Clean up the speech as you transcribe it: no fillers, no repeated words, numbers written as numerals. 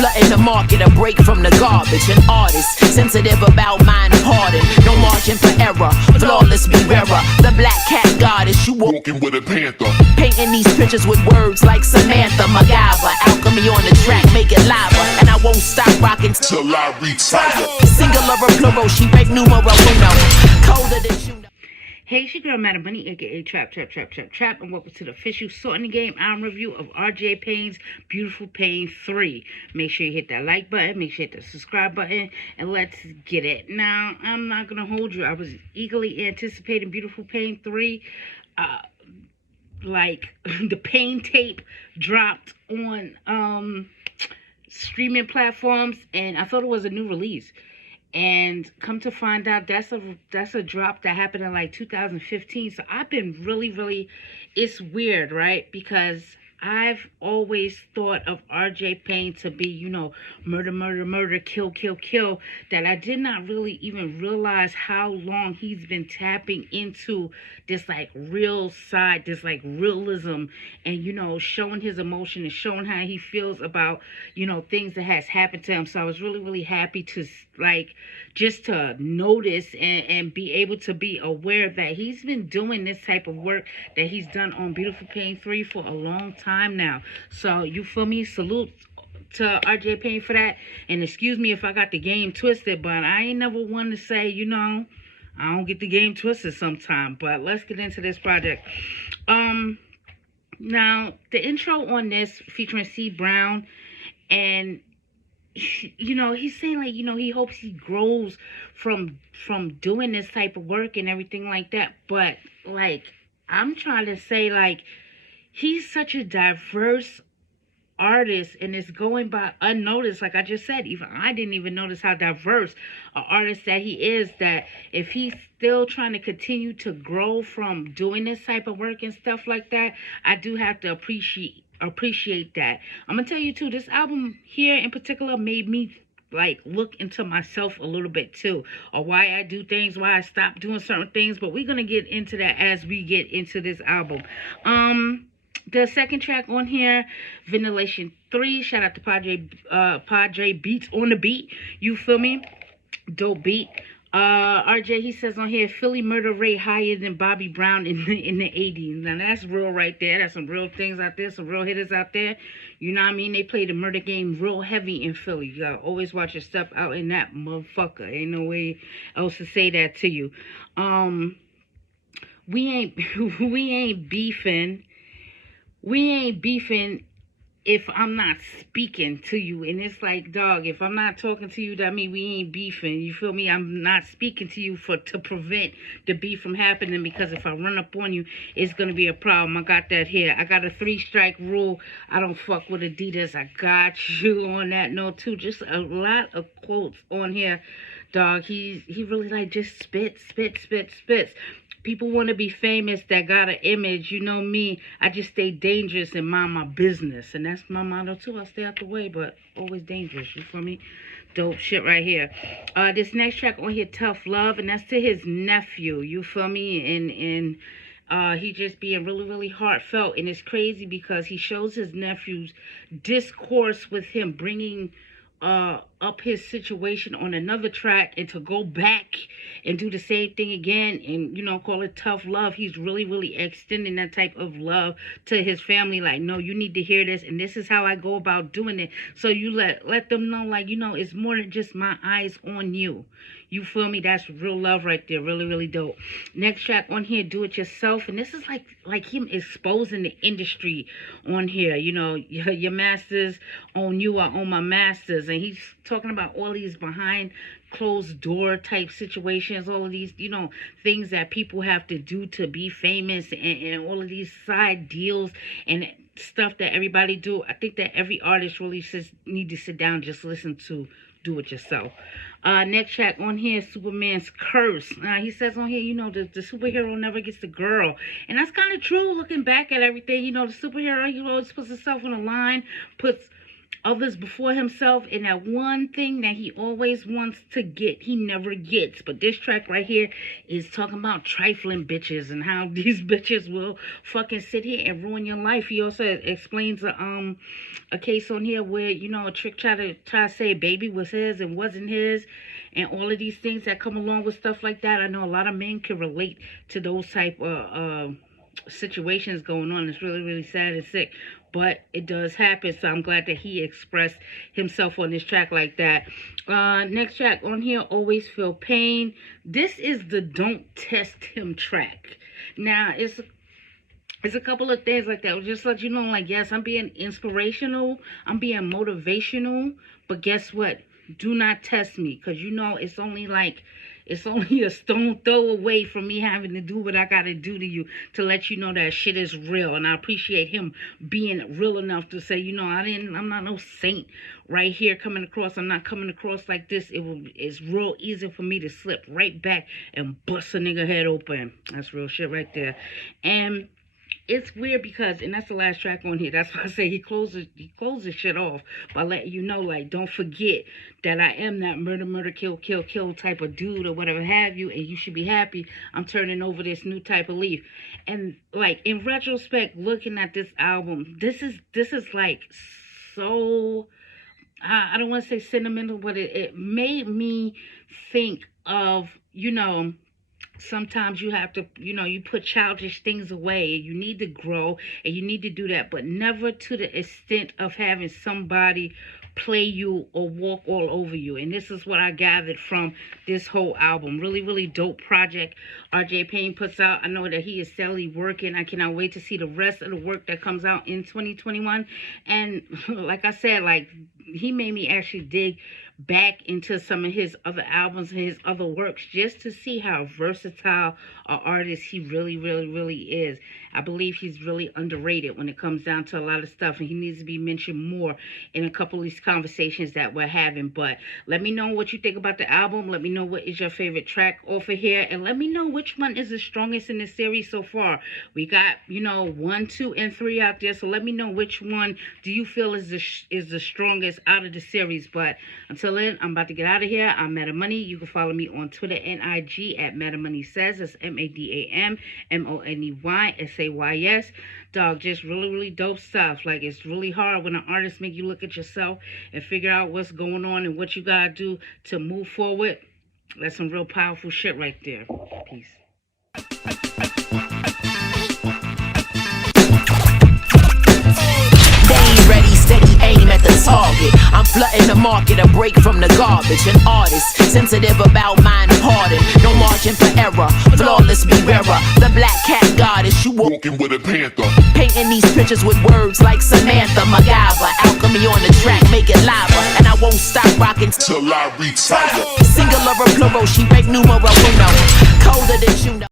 Flooding the market, a break from the garbage. An artist, sensitive about mind pardon. No margin for error, flawless be rarer. The black cat goddess, you walking with a panther. Painting these pictures with words like Samantha, MacGyver. Alchemy on the track, make it lava. And I won't stop rocking till I retire. Singular or plural, she break numero uno. Colder than you know. Hey, it's your girl, Madam Bunny, aka Trap, and welcome to the official Sorting the Game album review of RJ Payne's Beautiful Payne 3. Make sure you hit that like button, make sure you hit the subscribe button, and let's get it. Now, I'm not going to hold you. I was eagerly anticipating Beautiful Payne 3. The Payne tape dropped on streaming platforms, and I thought it was a new release. And come to find out, that's a drop that happened in like 2015. So I've been really, it's weird, right? Because I've always thought of RJ Payne to be, you know, murder, kill, that I did not really even realize how long he's been tapping into this like real side, this like realism, and, you know, showing his emotion and showing how he feels about, you know, things that has happened to him. So I was really happy to like just to notice and be able to be aware that he's been doing this type of work that he's done on Beautiful Payne 3 for a long time now. So you feel me? Salute to RJ Payne for that. And excuse me if I got the game twisted, but I ain't never one to say, you know, I don't get the game twisted sometime. But let's get into this project. Now the intro on this featuring C Brown, and you know, he's saying like, you know, he hopes he grows from doing this type of work and everything like that. But like, I'm trying to say, like, he's such a diverse artist, and it's going by unnoticed. Like I just said, even I didn't even notice how diverse an artist that he is, that if he's still trying to continue to grow from doing this type of work and stuff like that, I do have to appreciate that. I'm gonna tell you too, this album here in particular made me like look into myself a little bit too, or why I do things, why I stop doing certain things. But we're gonna get into that as we get into this album. The second track on here, Ventilation 3, shout out to Padre Beats on the beat, you feel me? Dope beat. RJ, he says on here, Philly murder rate higher than Bobby Brown in the 80s. Now that's real right there. That's some real things out there, some real hitters out there. You know what I mean? They play the murder game real heavy in Philly. You gotta always watch your step out in that motherfucker. Ain't no way else to say that to you. We ain't beefing. We ain't beefing if I'm not speaking to you. And it's like, dog, if I'm not talking to you, that means we ain't beefing. You feel me? I'm not speaking to you to prevent the beef from happening, because if I run up on you, it's going to be a problem. I got that here. I got a 3-strike rule. I don't fuck with Adidas. I got you on that note too. Just a lot of quotes on here, dog. He really like just spits. People want to be famous that got an image. You know me, I just stay dangerous and mind my business. And that's my motto too. I stay out the way, but always dangerous. You feel me? Dope shit right here. This next track on here, Tough Love, and that's to his nephew. You feel me? And he just being really heartfelt. And it's crazy because he shows his nephew's discourse with him bringing up his situation on another track, and to go back and do the same thing again and, you know, call it tough love. He's really extending that type of love to his family. Like, no, you need to hear this, and this is how I go about doing it. So you let them know, like, you know, it's more than just my eyes on you. You feel me? That's real love right there. Really dope. Next track on here, Do It Yourself. And this is like him exposing the industry on here. You know, your masters own you, I own my masters. And he's talking about all these behind closed door type situations, all of these, you know, things that people have to do to be famous, and all of these side deals and stuff that everybody do. I think that every artist really need to sit down and just listen to Do It Yourself. Next track on here, Superman's Curse. He says on here, you know, the superhero never gets the girl. And that's kind of true looking back at everything. You know, the superhero, he always puts himself on the line, puts others before himself, and that one thing that he always wants to get, he never gets. But this track right here is talking about trifling bitches and how these bitches will fucking sit here and ruin your life. He also explains a case on here where, you know, a trick try to say a baby was his and wasn't his, and all of these things that come along with stuff like that. I know a lot of men can relate to those type of situations going on. It's really, really sad and sick, but it does happen. So I'm glad that he expressed himself on this track like that. Next track on here, Always Feel Pain. This is the Don't Test Him track. Now, it's a couple of things like that. Just let you know, like, yes, I'm being inspirational, I'm being motivational, but guess what? Do not test me, because you know it's only a stone throw away from me having to do what I gotta do to you to let you know that shit is real. And I appreciate him being real enough to say, you know, I'm not no saint right here coming across. I'm not coming across like this. It's real easy for me to slip right back and bust a nigga head open. That's real shit right there. And it's weird because, and that's the last track on here, that's why I say he closes shit off by letting you know, like, don't forget that I am that murder, kill type of dude or whatever have you, and you should be happy I'm turning over this new type of leaf. And, like, in retrospect, looking at this album, this is like so, I don't want to say sentimental, but it made me think of, you know, sometimes you have to, you know, you put childish things away, and you need to grow, and you need to do that, but never to the extent of having somebody play you or walk all over you. And this is what I gathered from this whole album. Really, really dope project RJ Payne puts out. I know that he is steadily working. I cannot wait to see the rest of the work that comes out in 2021. And like I said, like, he made me actually dig back into some of his other albums and his other works just to see how versatile an artist he really, really, really is. I believe he's really underrated when it comes down to a lot of stuff, and he needs to be mentioned more in a couple of these conversations that we're having. But let me know what you think about the album. Let me know what is your favorite track off of here, and let me know which one is the strongest in the series so far. We got, you know, 1, 2, and 3 out there, so let me know which one do you feel is the strongest out of the series. But until then, I'm about to get out of here. I'm Meta Money. You can follow me on Twitter and IG at Meta Money Says. That's MADAMMONEYSAYS. Dog, just really, really dope stuff. Like, it's really hard when an artist make you look at yourself and figure out what's going on and what you gotta do to move forward. That's some real powerful shit right there. Peace. Ready, steady, aim at the target. I'm flooding the market, a break from the garbage. An artist, sensitive about mind pardon. No margin for error, flawless be rarer. The black cat goddess, you walking with a panther. Painting these pictures with words like Samantha, MacGyver. Alchemy on the track, make it lava. And I won't stop rocking till I retire. Singular or plural, she rank numero uno. Colder than you know.